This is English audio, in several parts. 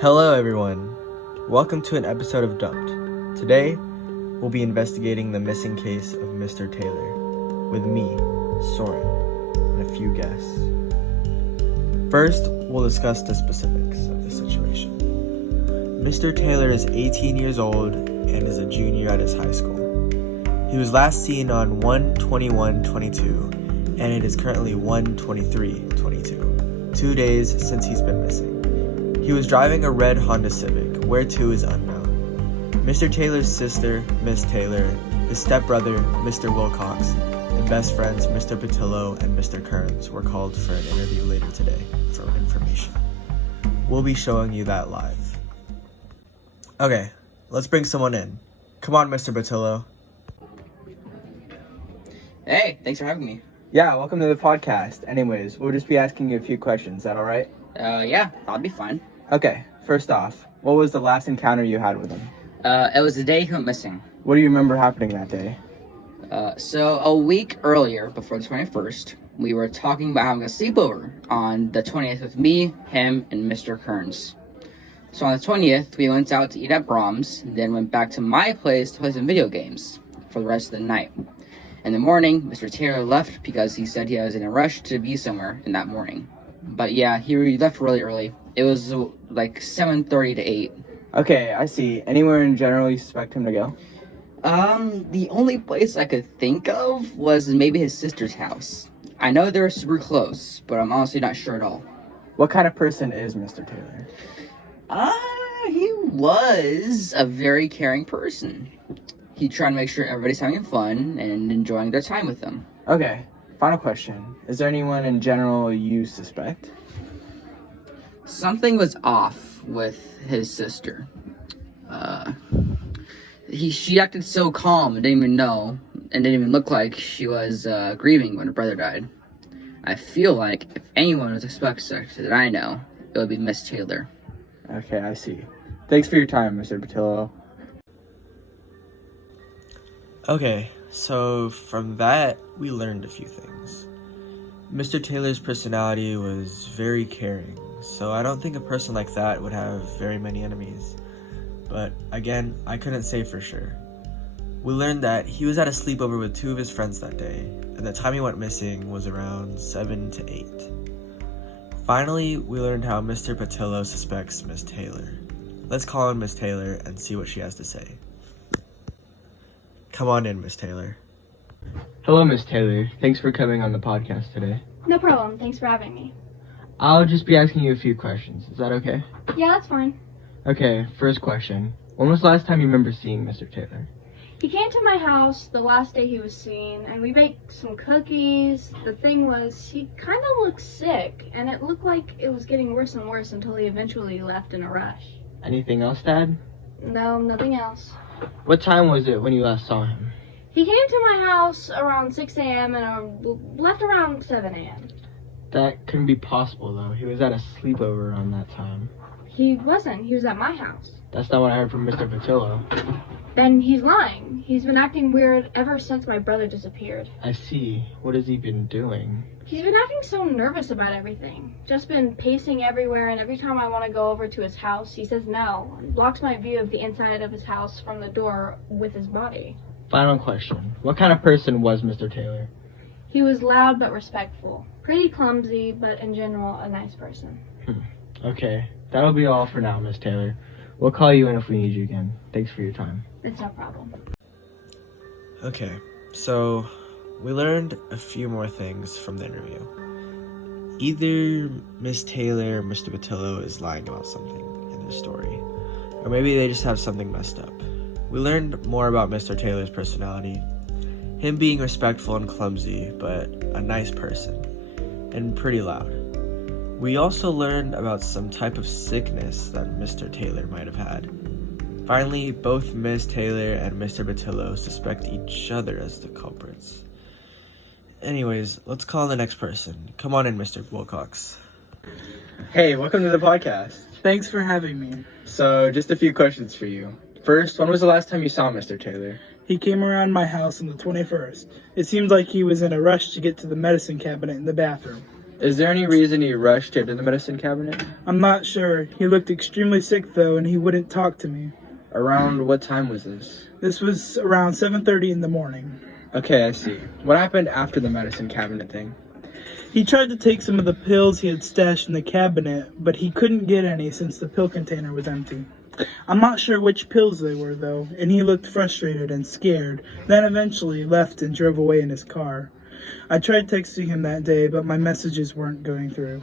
Hello everyone, welcome to an episode of Dumped. Today, we'll be investigating the missing case of Mr. Taylor, with me, Soren, and a few guests. First, we'll discuss the specifics of the situation. Mr. Taylor is 18 years old and is a junior at his high school. He was last seen on 1/21/22, and it is currently 1/23/22, 2 days since he's been missing. He was driving a red Honda Civic, where to is unknown. Mr. Taylor's sister, Miss Taylor, his stepbrother, Mr. Wilcox, and best friends, Mr. Patillo and Mr. Kearns, were called for an interview later today for information. We'll be showing you that live. Okay, let's bring someone in. Come on, Mr. Patillo. Hey, thanks for having me. Yeah, welcome to the podcast. Anyways, we'll just be asking you a few questions. Is that all right? Yeah, that'll be fine. Okay, first off, what was the last encounter you had with him? It was the day he went missing. What do you remember happening that day? So a week earlier, before the 21st, we were talking about having a sleepover on the 20th with me, him, and Mr. Kearns. So on the 20th, we went out to eat at Brahms, then went back to my place to play some video games for the rest of the night. In the morning, Mr. Taylor left because he said he was in a rush to be somewhere in that morning. But yeah, he left really early. It was like 7:30 to 8. Okay, I see. Anywhere in general you suspect him to go? The only place I could think of was maybe his sister's house. I know they're super close, but I'm honestly not sure at all. What kind of person is Mr. Taylor? He was a very caring person. He tried to make sure everybody's having fun and enjoying their time with them. Okay, final question. Is there anyone in general you suspect? Something was off with his sister. She acted so calm and didn't even know, and didn't even look like she was grieving when her brother died. I feel like if anyone was suspected that I know, it would be Miss Taylor. Okay, I see. Thanks for your time, Mr. Patillo. Okay, so from that, we learned a few things. Mr. Taylor's personality was very caring, so I don't think a person like that would have very many enemies. But again, I couldn't say for sure. We learned that he was at a sleepover with 2 of his friends that day, and the time he went missing was around 7 to 8. Finally, we learned how Mr. Patillo suspects Miss Taylor. Let's call in Miss Taylor and see what she has to say. Come on in, Miss Taylor. Hello, Miss Taylor. Thanks for coming on the podcast today. No problem. Thanks for having me. I'll just be asking you a few questions. Is that okay? Yeah, that's fine. Okay, first question. When was the last time you remember seeing Mr. Taylor? He came to my house the last day he was seen, and we baked some cookies. The thing was, he kind of looked sick, and it looked like it was getting worse and worse until he eventually left in a rush. Anything else, Dad? No, nothing else. What time was it when you last saw him? He came to my house around 6 a.m. and left around 7 a.m. That couldn't be possible, though. He was at a sleepover around that time. He wasn't. He was at my house. That's not what I heard from Mr. Patillo. Then he's lying. He's been acting weird ever since my brother disappeared. I see. What has he been doing? He's been acting so nervous about everything. Just been pacing everywhere, and every time I want to go over to his house, he says no, and blocks my view of the inside of his house from the door with his body. Final question. What kind of person was Mr. Taylor? He was loud but respectful. Pretty clumsy, but in general, a nice person. Okay. That'll be all for now, Miss Taylor. We'll call you in if we need you again. Thanks for your time. It's no problem. Okay, so we learned a few more things from the interview. Either Miss Taylor or Mr. Patillo is lying about something in their story, or maybe they just have something messed up. We learned more about Mr. Taylor's personality, him being respectful and clumsy, but a nice person, and pretty loud. We also learned about some type of sickness that Mr. Taylor might have had. Finally, both Miss Taylor and Mr. Patillo suspect each other as the culprits. Anyways, let's call the next person. Come on in, Mr. Wilcox. Hey, welcome to the podcast. Thanks for having me. So, just a few questions for you. First, when was the last time you saw Mr. Taylor? He came around my house on the 21st. It seemed like he was in a rush to get to the medicine cabinet in the bathroom. Is there any reason he rushed into the medicine cabinet? I'm not sure. He looked extremely sick though, and he wouldn't talk to me. Around what time was this? This was around 7:30 in the morning. Okay, I see. What happened after the medicine cabinet thing? He tried to take some of the pills he had stashed in the cabinet, but he couldn't get any since the pill container was empty. I'm not sure which pills they were though, and he looked frustrated and scared, then eventually left and drove away in his car. I tried texting him that day, but my messages weren't going through.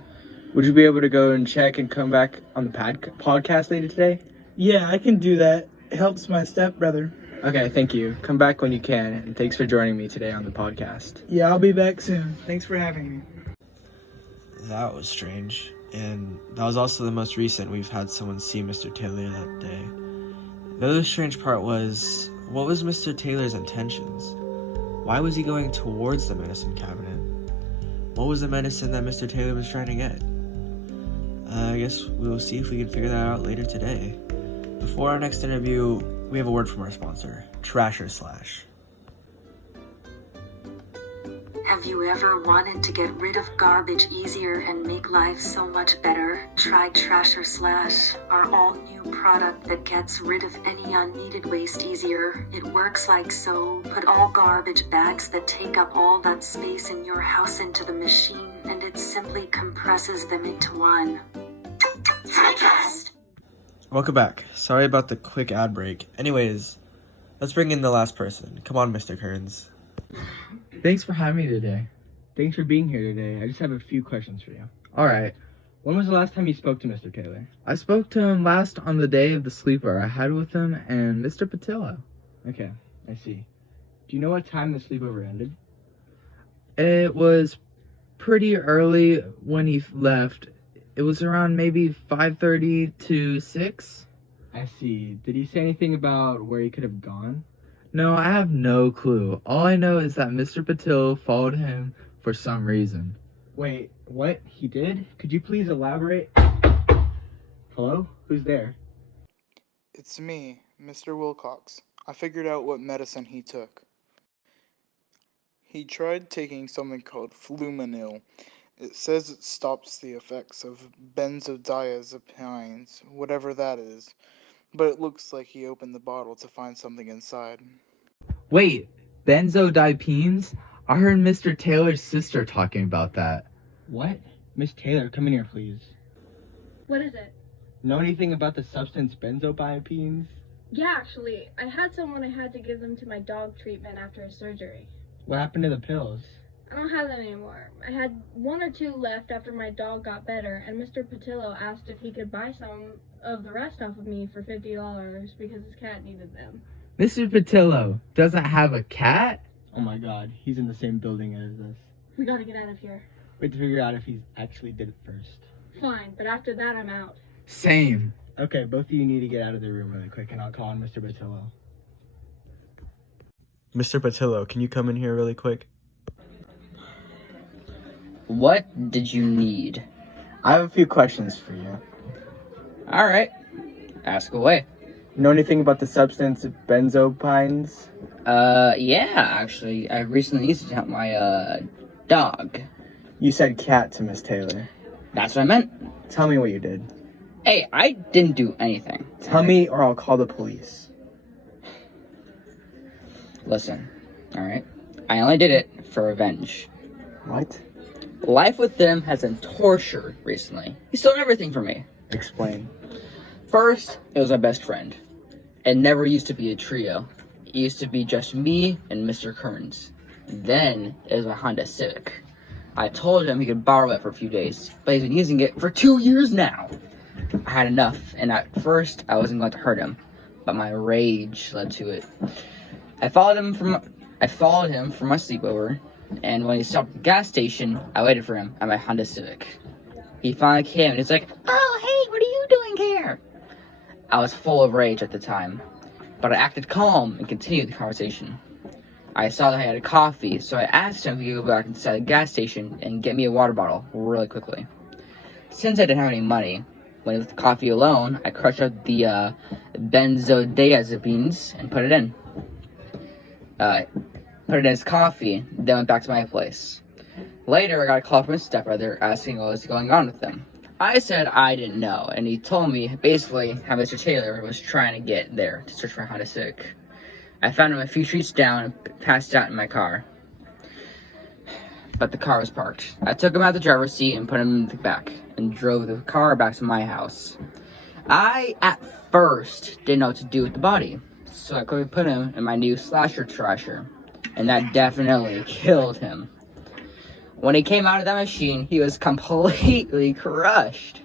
Would you be able to go and check and come back on the podcast later today? Yeah, I can do that. It helps my stepbrother. Okay, thank you. Come back when you can, and thanks for joining me today on the podcast. Yeah, I'll be back soon. Thanks for having me. That was strange. And that was also the most recent we've had someone see Mr. Taylor that day. The other strange part was, what was Mr. Taylor's intentions? Why was he going towards the medicine cabinet? What was the medicine that Mr. Taylor was trying to get? I guess we'll see if we can figure that out later today. Before our next interview, we have a word from our sponsor, Trasher Slash. Have you ever wanted to get rid of garbage easier and make life so much better? Try Trasher Slash, our all-new product that gets rid of any unneeded waste easier. It works like so. Put all garbage bags that take up all that space in your house into the machine, and it simply compresses them into one. Podcast. Welcome back. Sorry about the quick ad break. Anyways, let's bring in the last person. Come on, Mr. Kearns. Thanks for having me today. Thanks for being here today. I just have a few questions for you. Alright. When was the last time you spoke to Mr. Taylor? I spoke to him last on the day of the sleepover I had with him and Mr. Patillo. Okay, I see. Do you know what time the sleepover ended? It was pretty early when he left. It was around maybe 5:30 to 6. I see. Did he say anything about where he could have gone? No, I have no clue. All I know is that Mr. Patillo followed him for some reason. Wait, what? He did? Could you please elaborate? Hello? Who's there? It's me, Mr. Wilcox. I figured out what medicine he took. He tried taking something called Flumanil. It says it stops the effects of benzodiazepines, whatever that is. But it looks like he opened the bottle to find something inside. Wait, benzodiazepines? I heard Mr. Taylor's sister talking about that. What? Miss Taylor, come in here, please. What is it? Know anything about the substance benzodiazepines? Yeah, actually, I had someone I had to give them to my dog treatment after his surgery. What happened to the pills? I don't have them anymore. I had 1 or 2 left after my dog got better, and Mr. Patillo asked if he could buy some of the rest off of me for $50 because his cat needed them. Mr. Patillo doesn't have a cat? Oh my god, he's in the same building as us. We gotta get out of here. We have to figure out if he actually did it first. Fine, but after that I'm out. Same. Okay, both of you need to get out of the room really quick, and I'll call on Mr. Patillo. Mr. Patillo, can you come in here really quick? What did you need? I have a few questions for you. Alright, ask away. Know anything about the substance benzodiazepines? Yeah, actually, I recently used to help my, dog. You said cat to Miss Taylor. That's what I meant. Tell me what you did. Hey, I didn't do anything. Tell me or I'll call the police. Listen, alright? I only did it for revenge. What? Life with them has been torture recently. He's stolen everything from me. Explain. First, it was my best friend. It never used to be a trio. It used to be just me and Mr. Kearns. Then, it was my Honda Civic. I told him he could borrow it for a few days, but he's been using it for 2 years now. I had enough, and at first, I wasn't going to hurt him, but my rage led to it. I followed him from my sleepover, and when he stopped at the gas station, I waited for him at my Honda Civic. He finally came, and he's like, "Oh, hey, what are you doing here?" I was full of rage at the time, but I acted calm and continued the conversation. I saw that I had a coffee, so I asked him if he could go back inside the gas station and get me a water bottle really quickly. Since I didn't have any money, when he left the coffee alone, I crushed up the benzodiazepines and put it in. Put it in his coffee, then went back to my place. Later, I got a call from his stepbrother asking what was going on with him. I said I didn't know, and he told me basically how Mr. Taylor was trying to get there to search for Honda Civic. I found him a few streets down and passed out in my car. But the car was parked. I took him out the driver's seat and put him in the back and drove the car back to my house. I, at first, didn't know what to do with the body, so I quickly put him in my new slasher trasher, and that definitely killed him. When he came out of that machine, he was completely crushed.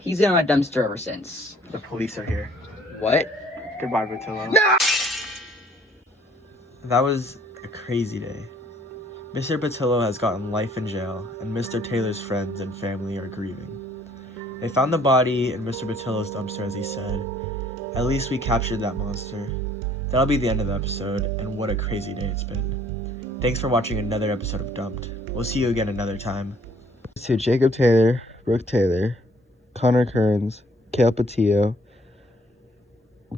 He's in my dumpster ever since. The police are here. What? Goodbye, Patillo. That was a crazy day. Mr. Patillo has gotten life in jail, and Mr. Taylor's friends and family are grieving. They found the body in Mr. Patillo's dumpster, as he said. At least we captured that monster. That'll be the end of the episode, and what a crazy day it's been. Thanks for watching another episode of Dumped. We'll see you again another time. To Jacob Taylor, Brooke Taylor, Connor Kearns, Kale Patillo,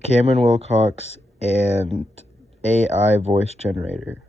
Cameron Wilcox, and AI voice generator.